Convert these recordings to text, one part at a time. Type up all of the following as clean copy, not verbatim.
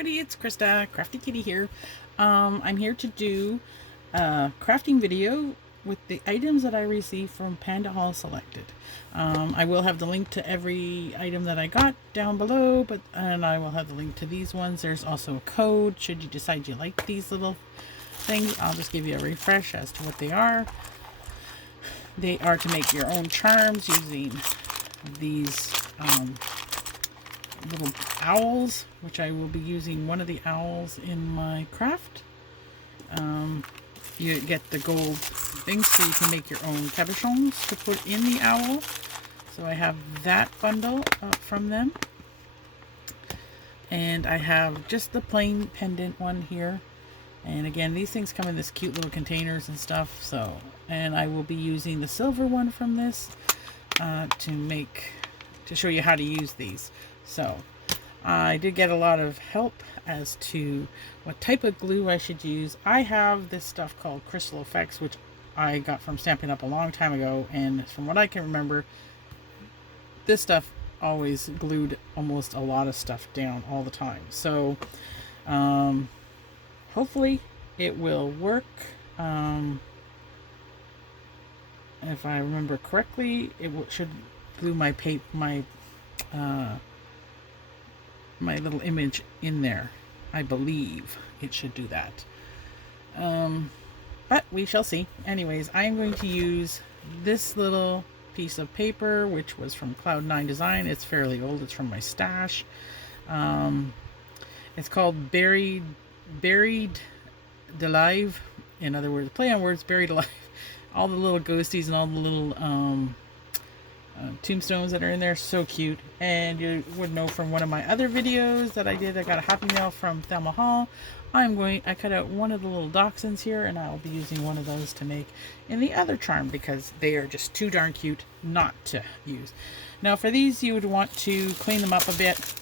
everybody, it's Krista, Crafty Kitty here. I'm here to do a crafting video with the items that I received from PandaHallSelected. I will have the link to every item that I got down below, and I will have the link to these ones. There's also a code should you decide you like these little things. I'll just give you a refresh as to what they are. They are to make your own charms using these little owls, which I will be using one of the owls in my craft. You get the gold things so you can make your own cabochons to put in the owl. So I have that bundle from them. And I have just the plain pendant one here. And again, these things come in this cute little containers and stuff. So, and I will be using the silver one from this to show you how to use these. So I did get a lot of help as to what type of glue I should use. I have this stuff called Crystal Effects, which I got from Stampin' Up! A long time ago, and from what I can remember, this stuff always glued almost a lot of stuff down all the time. So hopefully it will work. If I remember correctly, it should glue my my little image in there. I believe it should do that. But we shall see. Anyways, I'm going to use this little piece of paper, which was from Cloud9 Design. It's fairly old. It's from my stash. It's called Buried Alive. In other words, play on words, buried alive. All the little ghosties and all the little tombstones that are in there, so cute. And you would know from one of my other videos that I did, I got a Happy Mail from Thelma Hall. I cut out one of the little dachshunds here, and I'll be using one of those to make in the other charm because they are just too darn cute not to use. Now for these, you would want to clean them up a bit,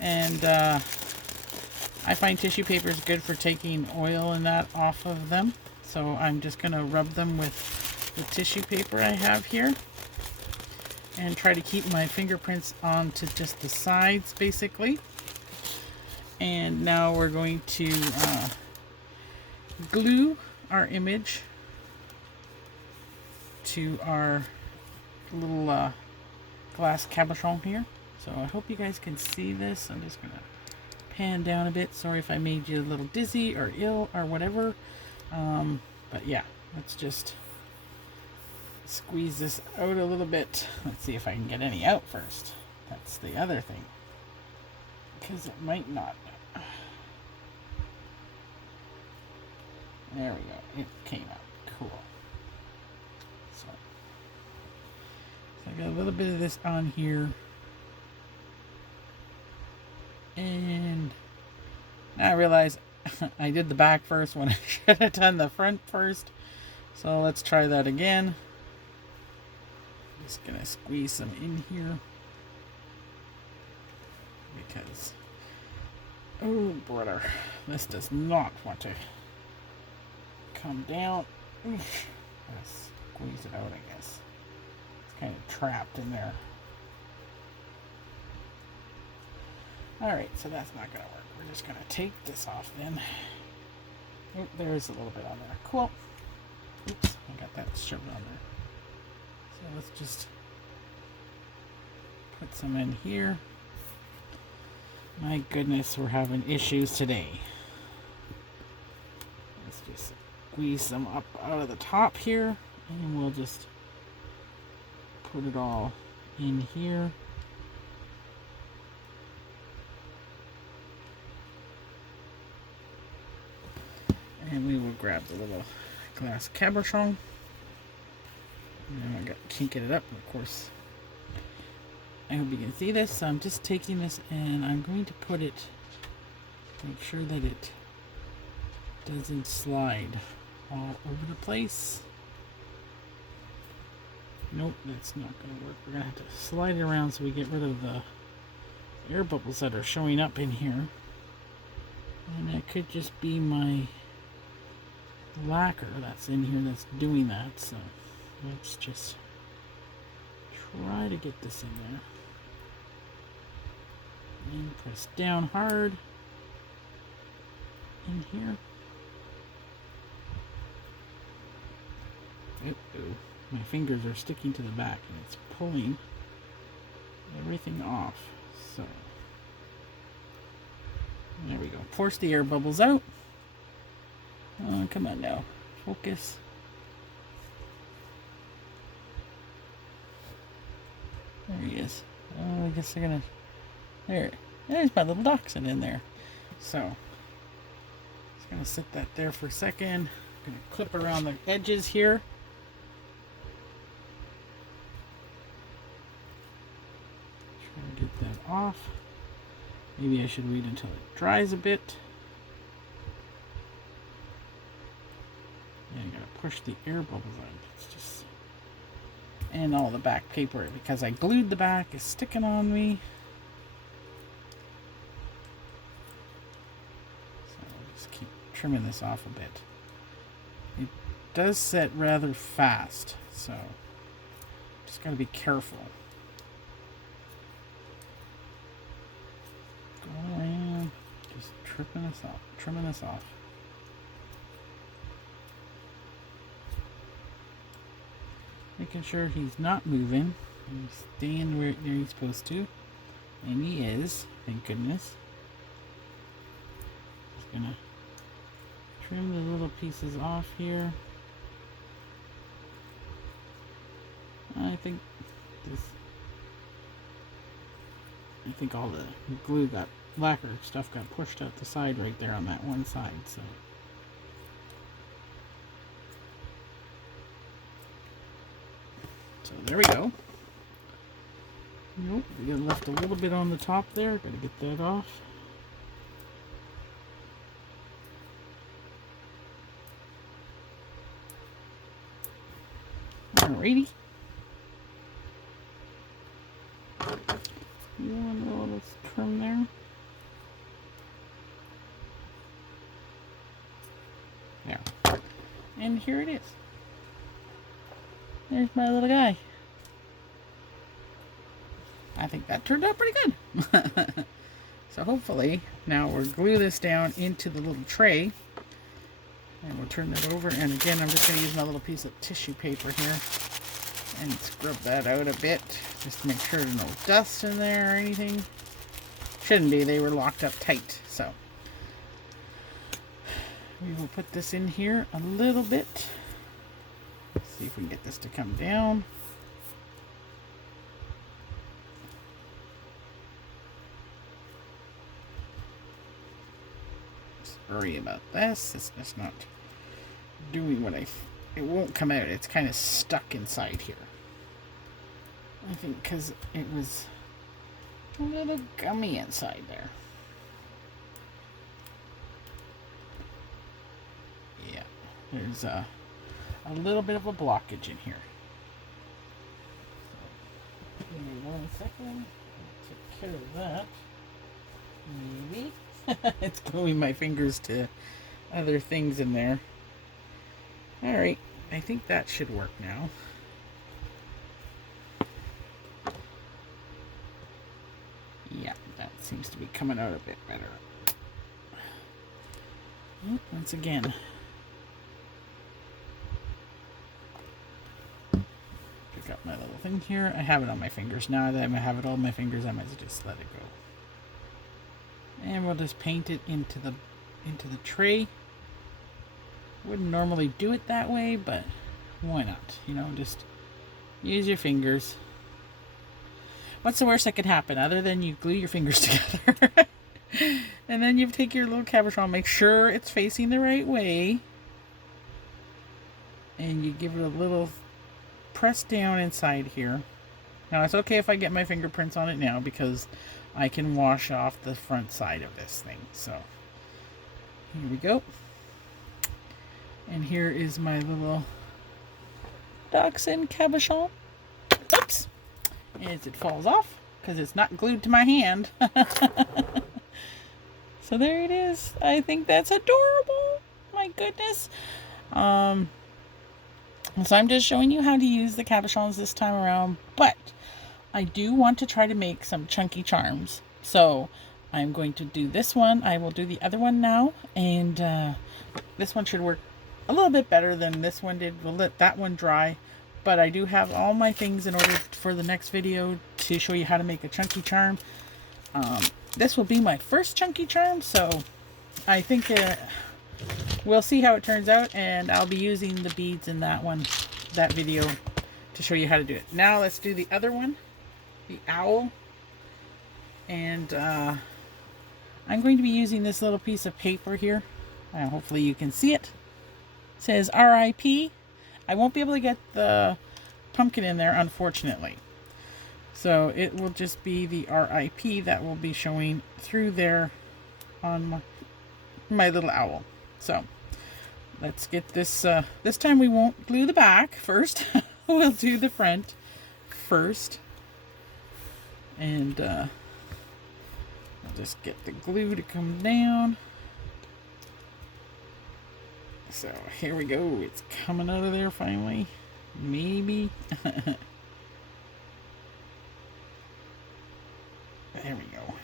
and I find tissue paper is good for taking oil and that off of them. So I'm just going to rub them with the tissue paper I have here and try to keep my fingerprints onto just the sides, basically. And now we're going to glue our image to our little glass cabochon here. So I hope you guys can see this. I'm just going to pan down a bit. Sorry if I made you a little dizzy or ill or whatever. But yeah, let's just squeeze this out a little bit. Let's see if I can get any out first. That's the other thing, because it might not. There we go. It came out. Cool. So I got a little bit of this on here, and now I realize I did the back first when I should have done the front first. So let's try that again. Just gonna squeeze some in here because, oh brother, this does not want to come down. Oof. Let's squeeze it out, I guess. It's kind of trapped in there. Alright, so that's not gonna work. We're just gonna take this off then. Oh, there's a little bit on there. Cool. Oops, I got that shoved on there. So let's just put some in here. My goodness, we're having issues today. Let's just squeeze some up out of the top here, and we'll just put it all in here. And we will grab the little glass cabochon. Now I got kinking it up, of course. I hope you can see this. So I'm just taking this and I'm going to put it, make sure that it doesn't slide all over the place. Nope, that's not going to work. We're going to have to slide it around so we get rid of the air bubbles that are showing up in here. And that could just be my lacquer that's in here that's doing that. So let's just try to get this in there and press down hard in here. Uh-oh. My fingers are sticking to the back and it's pulling everything off. So there we go. Force the air bubbles out. Oh, come on now. Focus. There he is. Oh, I guess they're gonna... There's my little dachshund in there. So, just gonna set that there for a second. Gonna clip around the edges here. Try to get that off. Maybe I should wait until it dries a bit. Yeah, I gotta push the air bubbles out. It's just... And all the back paper, because I glued the back, is sticking on me. So I'll just keep trimming this off a bit. It does set rather fast, so just gotta be careful. Go around, just trimming this off. Making sure he's not moving. He's staying where he's supposed to. And he is, thank goodness. Just gonna trim the little pieces off here. I think all the glue lacquer stuff got pushed out the side right there on that one side, so. So there we go. Nope, we got left a little bit on the top there. Gotta get that off. Alrighty. You want a little trim there. There. And here it is. There's my little guy. I think that turned out pretty good. So hopefully, now we'll glue this down into the little tray. And we'll turn that over. And again, I'm just going to use my little piece of tissue paper here. And scrub that out a bit. Just to make sure there's no dust in there or anything. Shouldn't be. They were locked up tight. So we will put this in here a little bit. See if we can get this to come down. Sorry about this. It's just not doing what it won't come out. It's kind of stuck inside here. I think because it was a little gummy inside there. Yeah, there's a little bit of a blockage in here. So, give me 1 second. I'll take care of that. Maybe. It's gluing my fingers to other things in there. Alright, I think that should work now. Yeah, that seems to be coming out a bit better. Once again. Pick up my little thing here. I have it on my fingers. Now that I have it on my fingers, I might as well just let it go. And we'll just paint it into the tray. Wouldn't normally do it that way, but why not? You know, just use your fingers. What's the worst that could happen other than you glue your fingers together? And then you take your little cabochon, make sure it's facing the right way. And you give it a little press down inside here. Now it's okay if I get my fingerprints on it now because I can wash off the front side of this thing. So here we go. And here is my little dachshund cabochon. Oops. As it falls off because it's not glued to my hand. So there it is. I think that's adorable. My goodness. So I'm just showing you how to use the cabochons this time around, but I do want to try to make some chunky charms. So I'm going to do this one. I will do the other one now, and this one should work a little bit better than this one did. We'll let that one dry, but I do have all my things in order for the next video to show you how to make a chunky charm. This will be my first chunky charm, so I think we'll see how it turns out, and I'll be using the beads in that video to show you how to do it. Now let's do the other one, the owl. And I'm going to be using this little piece of paper here. Hopefully you can see it. It says RIP. I won't be able to get the pumpkin in there, unfortunately. So it will just be the RIP that will be showing through there on my little owl. So let's get this. This time we won't glue the back first. We'll do the front first. And I'll just get the glue to come down. So here we go. It's coming out of there finally. Maybe. There we go.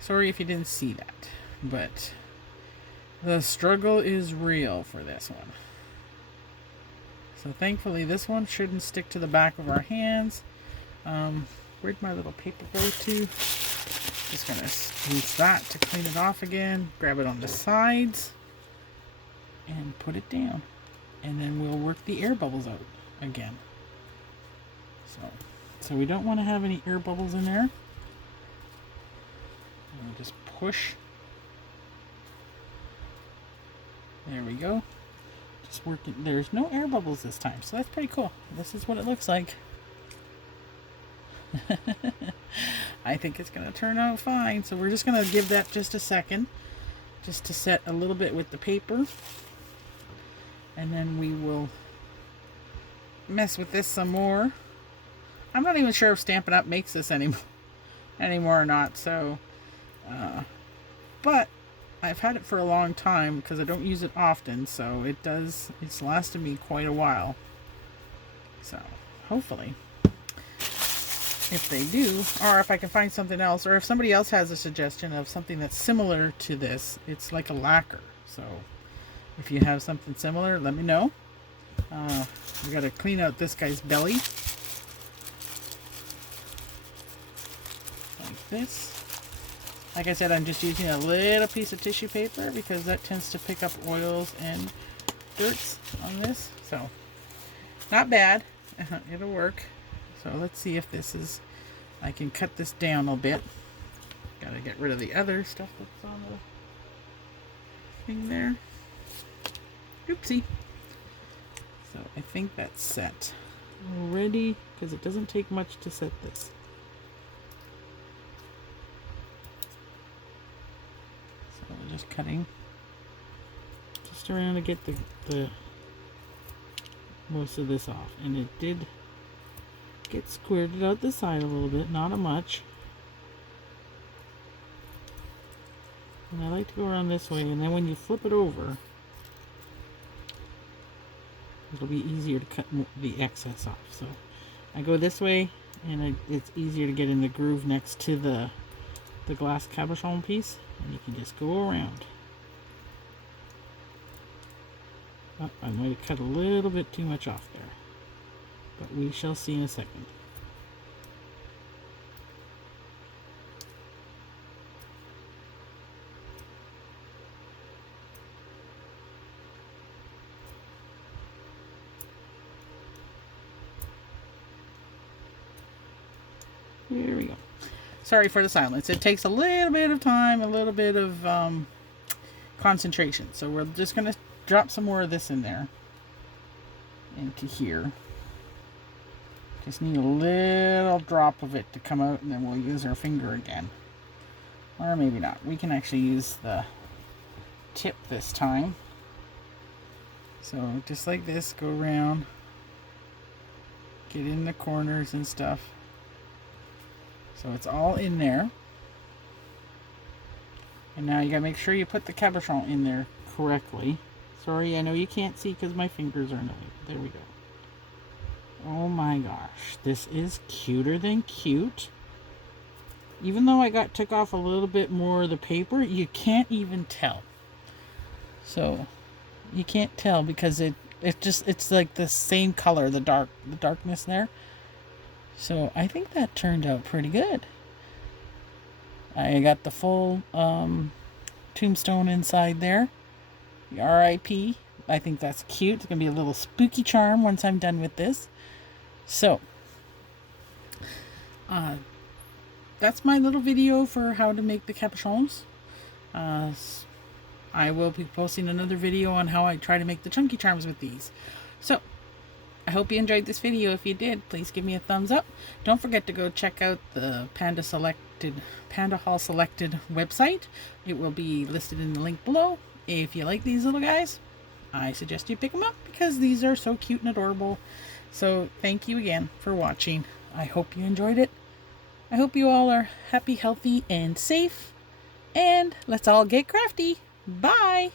Sorry if you didn't see that, but the struggle is real for this one. So thankfully this one shouldn't stick to the back of our hands. Where'd my little paper go to? Just gonna use that to clean it off again. Grab it on the sides and put it down. And then we'll work the air bubbles out again. So we don't want to have any air bubbles in there. And just push. There we go. Just working. There's no air bubbles this time, so that's pretty cool. This is what it looks like. I think it's going to turn out fine. So we're just going to give that just a second. Just to set a little bit with the paper. And then we will mess with this some more. I'm not even sure if Stampin' Up! Makes this anymore or not. So, but I've had it for a long time because I don't use it often. So it's lasted me quite a while. So hopefully, if they do, or if I can find something else, or if somebody else has a suggestion of something that's similar to this, it's like a lacquer. So if you have something similar, let me know. We got to clean out this guy's belly. Like this. Like I said, I'm just using a little piece of tissue paper because that tends to pick up oils and dirts on this. So, not bad. It'll work. So let's see if this is, I can cut this down a bit. Gotta get rid of the other stuff that's on the thing there. Oopsie. So I think that's set already because it doesn't take much to set this. So we're just cutting just around to get the most of this off, and it did get squirted out the side a little bit, not a much. And I like to go around this way, and then when you flip it over, it'll be easier to cut the excess off. So I go this way, and it's easier to get in the groove next to the glass cabochon piece, and you can just go around. Oh, I might have cut a little bit too much off there, but we shall see in a second. Here we go. Sorry for the silence. It takes a little bit of time, a little bit of concentration. So we're just going to drop some more of this in there. Into here. Just need a little drop of it to come out, and then we'll use our finger again. Or maybe not. We can actually use the tip this time. So just like this, go around. Get in the corners and stuff. So it's all in there. And now you gotta make sure you put the cabochon in there correctly. Sorry, I know you can't see because my fingers are in the way. There we go. Oh my gosh, this is cuter than cute. Even though I took off a little bit more of the paper, you can't even tell. So you can't tell because it's like the same color, the darkness there. So I think that turned out pretty good. I got the full tombstone inside there. The R.I.P. I think that's cute. It's going to be a little spooky charm once I'm done with this. So, that's my little video for how to make the capuchons. I will be posting another video on how I try to make the chunky charms with these. So, I hope you enjoyed this video. If you did, please give me a thumbs up. Don't forget to go check out the PandaHallSelected website. It will be listed in the link below. If you like these little guys, I suggest you pick them up because these are so cute and adorable. So thank you again for watching. I hope you enjoyed it. I hope you all are happy, healthy, and safe. And let's all get crafty. Bye!